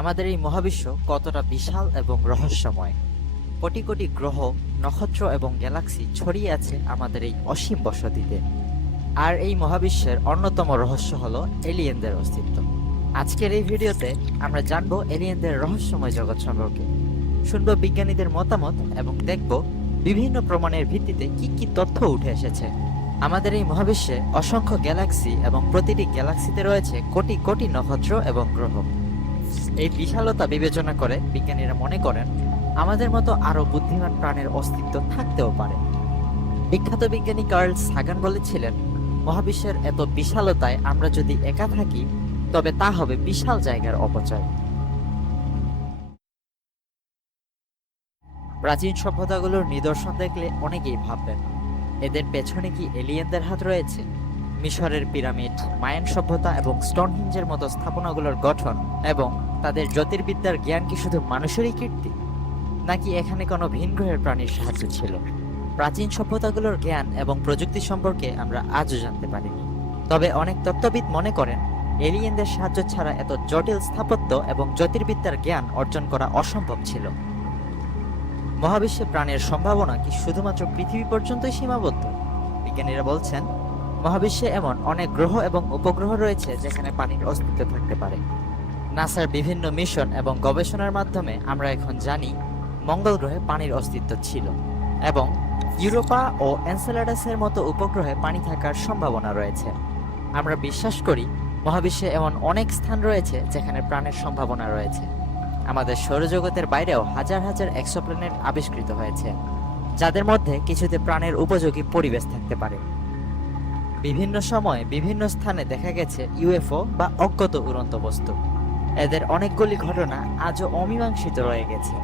আমাদের এই মহাবিশ্ব কতটা বিশাল এবং রহস্যময়। কোটি কোটি গ্রহ, নক্ষত্র এবং গ্যালাক্সি ছড়িয়ে আছে আমাদের এই অসীম বসতিতে। আর এই মহাবিশ্বের অন্যতম রহস্য হলো এলিয়েনদের অস্তিত্ব। আজকের এই ভিডিওতে আমরা জানবো এলিয়েনদের রহস্যময় জগৎ সম্পর্কে, শুনবো বিজ্ঞানীদের মতামত এবং দেখব বিভিন্ন প্রমাণের ভিত্তিতে কি কি তথ্য উঠে এসেছে। আমাদের এই মহাবিশ্বে অসংখ্য গ্যালাক্সি এবং প্রতিটি গ্যালাক্সিতে রয়েছে কোটি কোটি নক্ষত্র এবং গ্রহ। এই বিশালতা বিবেচনা করে বিজ্ঞানীরা মনে করেন আমাদের মতো আরো বুদ্ধিমান প্রাণের অস্তিত্ব থাকতেও পারে। বিখ্যাত বিজ্ঞানী কার্ল সাগান বলেছিলেন, মহাবিশ্বের এত বিশালতায় আমরা যদি একা থাকি তবে তা হবে বিশাল জায়গার অপচয়। প্রাচীন সভ্যতাগুলোর নিদর্শন দেখলে অনেকেই ভাববেন, এদের পেছনে কি এলিয়েনদের হাত রয়েছে? মিশরের পিরামিড, মায়ান সভ্যতা এবং স্টোনহেঞ্জের মতো স্থাপনাগুলোর গঠন এবং তাদের জ্যোতির্বিদ্যার জ্ঞান কি শুধু মানুষেরই কীর্তি, নাকি এখানে কোনো ভিন গ্রহের প্রাণীর সাহায্য ছিল? প্রাচীন সভ্যতাগুলোর জ্ঞান এবং প্রযুক্তি সম্পর্কে আমরা আজও জানতে পারিনি। তবে অনেক তত্ত্ববিদ মনে করেন এলিয়েনদের সাহায্য ছাড়া এত জটিল স্থাপত্য এবং জ্যোতির্বিদ্যার জ্ঞান অর্জন করা অসম্ভব ছিল। মহাবিশ্বে প্রাণের সম্ভাবনা কি শুধুমাত্র পৃথিবী পর্যন্তই সীমাবদ্ধ? বিজ্ঞানীরা বলছেন, মহাবিশ্বে এমন অনেক গ্রহ এবং উপগ্রহ রয়েছে যেখানে পানির অস্তিত্ব থাকতে পারে। নাসার বিভিন্ন মিশন এবং গবেষণার মাধ্যমে আমরা এখন জানি মঙ্গল গ্রহে পানির অস্তিত্ব ছিল এবং ইউরোপা ও এনসেলাডাসের মতো উপগ্রহে পানি থাকার সম্ভাবনা রয়েছে। আমরা বিশ্বাস করি মহাবিশ্বে এমন অনেক স্থান রয়েছে যেখানে প্রাণের সম্ভাবনা রয়েছে। আমাদের সৌরজগতের বাইরেও হাজার হাজার এক্সোপ্ল্যানেট আবিষ্কৃত হয়েছে, যাদের মধ্যে কিছুতে প্রাণের উপযোগী পরিবেশ থাকতে পারে। বিভিন্ন সময়ে বিভিন্ন স্থানে দেখা গেছে ইউএফও বা অজ্ঞাত উড়ন্ত বস্তু। এদের অনেকগুলি ঘটনা আজও অমীমাংসিত রয়ে গেছে।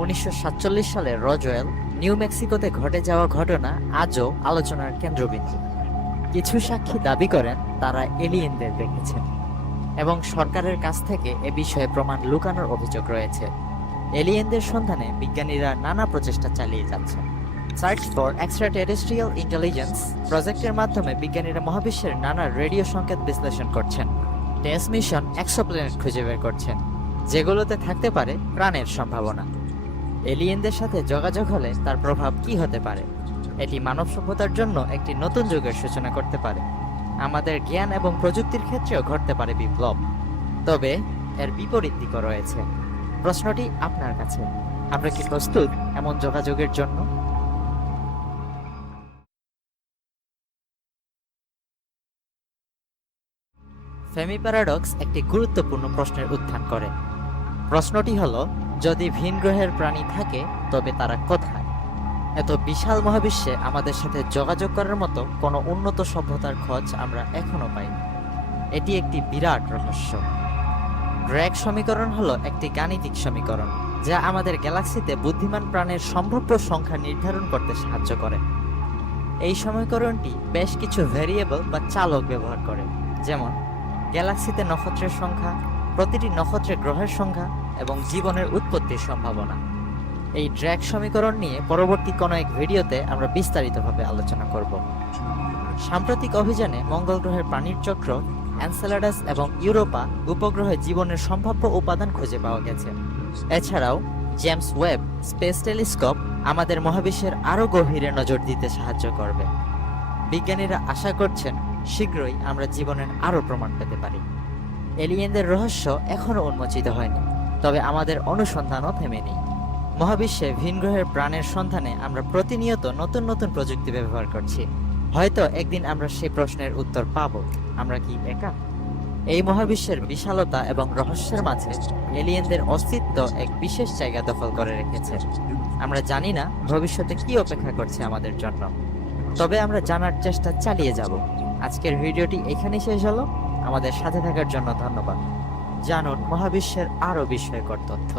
1947 সালে রজওয়েল, নিউ মেক্সিকোতে ঘটে যাওয়া ঘটনা আজও আলোচনার কেন্দ্রবিন্দু। কিছু সাক্ষী দাবি করেন তারা এলিয়েনদের দেখেছেন এবং সরকারের কাছ থেকে এ বিষয়ে প্রমাণ লুকানোর অভিযোগ রয়েছে। এলিয়েনদের সন্ধানে বিজ্ঞানীরা নানা প্রচেষ্টা চালিয়ে যাচ্ছেন। সার্চ ফর এক্সট্রাটেরেস্ট্রিয়াল ইন্টেলিজেন্স প্রজেক্টের মাধ্যমে বিজ্ঞানীরা মহাবিশ্বের নানা রেডিও সংকেত বিশ্লেষণ করছেন। টেস মিশন এক্সোপ্ল্যানেট খুঁজে বের করছেন, যেগুলোতে থাকতে পারে প্রাণের সম্ভাবনা। এলিয়েনদের সাথে যোগাযোগ হলে তার প্রভাব কি হতে পারে? এটি মানব সভ্যতার জন্য একটি নতুন যুগের সূচনা করতে পারে। আমাদের জ্ঞান এবং প্রযুক্তির ক্ষেত্রেও ঘটতে পারে বিপ্লব। তবে এর বিপরীত দিকও রয়েছে। প্রশ্নটি আপনার কাছে, আমরা কি প্রস্তুত এমন যোগাযোগের জন্য? ফেমি প্যারাডক্স একটি গুরুত্বপূর্ণ প্রশ্নের উত্থান করে। প্রশ্নটি হলো, যদি ভিন গ্রহের প্রাণী থাকে তবে তারা কোথায়? এত বিশাল মহাবিশ্বে আমাদের সাথে যোগাযোগ করার মতো কোনো উন্নত সভ্যতার খোঁজ আমরা এখনো পাইনি। এটি একটি বিরাট রহস্য। ড্র্যাগ সমীকরণ হলো একটি গাণিতিক সমীকরণ যা আমাদের গ্যালাক্সিতে বুদ্ধিমান প্রাণের সম্ভাব্য সংখ্যা নির্ধারণ করতে সাহায্য করে। এই সমীকরণটি বেশ কিছু ভেরিয়েবল বা চালক ব্যবহার করে, যেমন গ্যালাক্সিতে নক্ষত্রের সংখ্যা, প্রতিটি নক্ষত্রে গ্রহের সংখ্যা এবং জীবনের উৎপত্তির সম্ভাবনা। এই ড্র্যাগ সমীকরণ নিয়ে পরবর্তী কোনো এক ভিডিওতে আমরা বিস্তারিতভাবে আলোচনা করব। সাম্প্রতিক অভিযানে মঙ্গল গ্রহের প্রাণীর চক্র, এনসেলাডাস এবং ইউরোপা উপগ্রহে জীবনের সম্ভাব্য উপাদান খুঁজে পাওয়া গেছে। এছাড়াও জেমস ওয়েব স্পেস টেলিস্কোপ আমাদের মহাবিশ্বের আরও গভীরে নজর দিতে সাহায্য করবে। বিজ্ঞানীরা আশা করছেন শীঘ্রই আমরা জীবনের আরও প্রমাণ পেতে পারি। এলিয়েনদের রহস্য এখনও উন্মোচিত হয়নি, তবে আমাদের অনুসন্ধানও থেমেনি। মহাবিশ্বে ভিন গ্রহের প্রাণের সন্ধানে আমরা প্রতিনিয়ত নতুন নতুন প্রযুক্তি ব্যবহার করছি। হয়তো একদিন আমরা সেই প্রশ্নের উত্তর পাব, আমরা কি একা? এই মহাবিশ্বের বিশালতা এবং রহস্যের মাঝে এলিয়েনদের অস্তিত্ব এক বিশেষ জায়গা দখল করে রেখেছে। আমরা জানি না ভবিষ্যতে কি অপেক্ষা করছে আমাদের জন্য, তবে আমরা জানার চেষ্টা চালিয়ে যাব। আজকের ভিডিওটি এখানেই শেষ হলো। আমাদের সাথে থাকার জন্য ধন্যবাদ। জানুন মহাবিশ্বের আরও বিস্ময়কর তথ্য।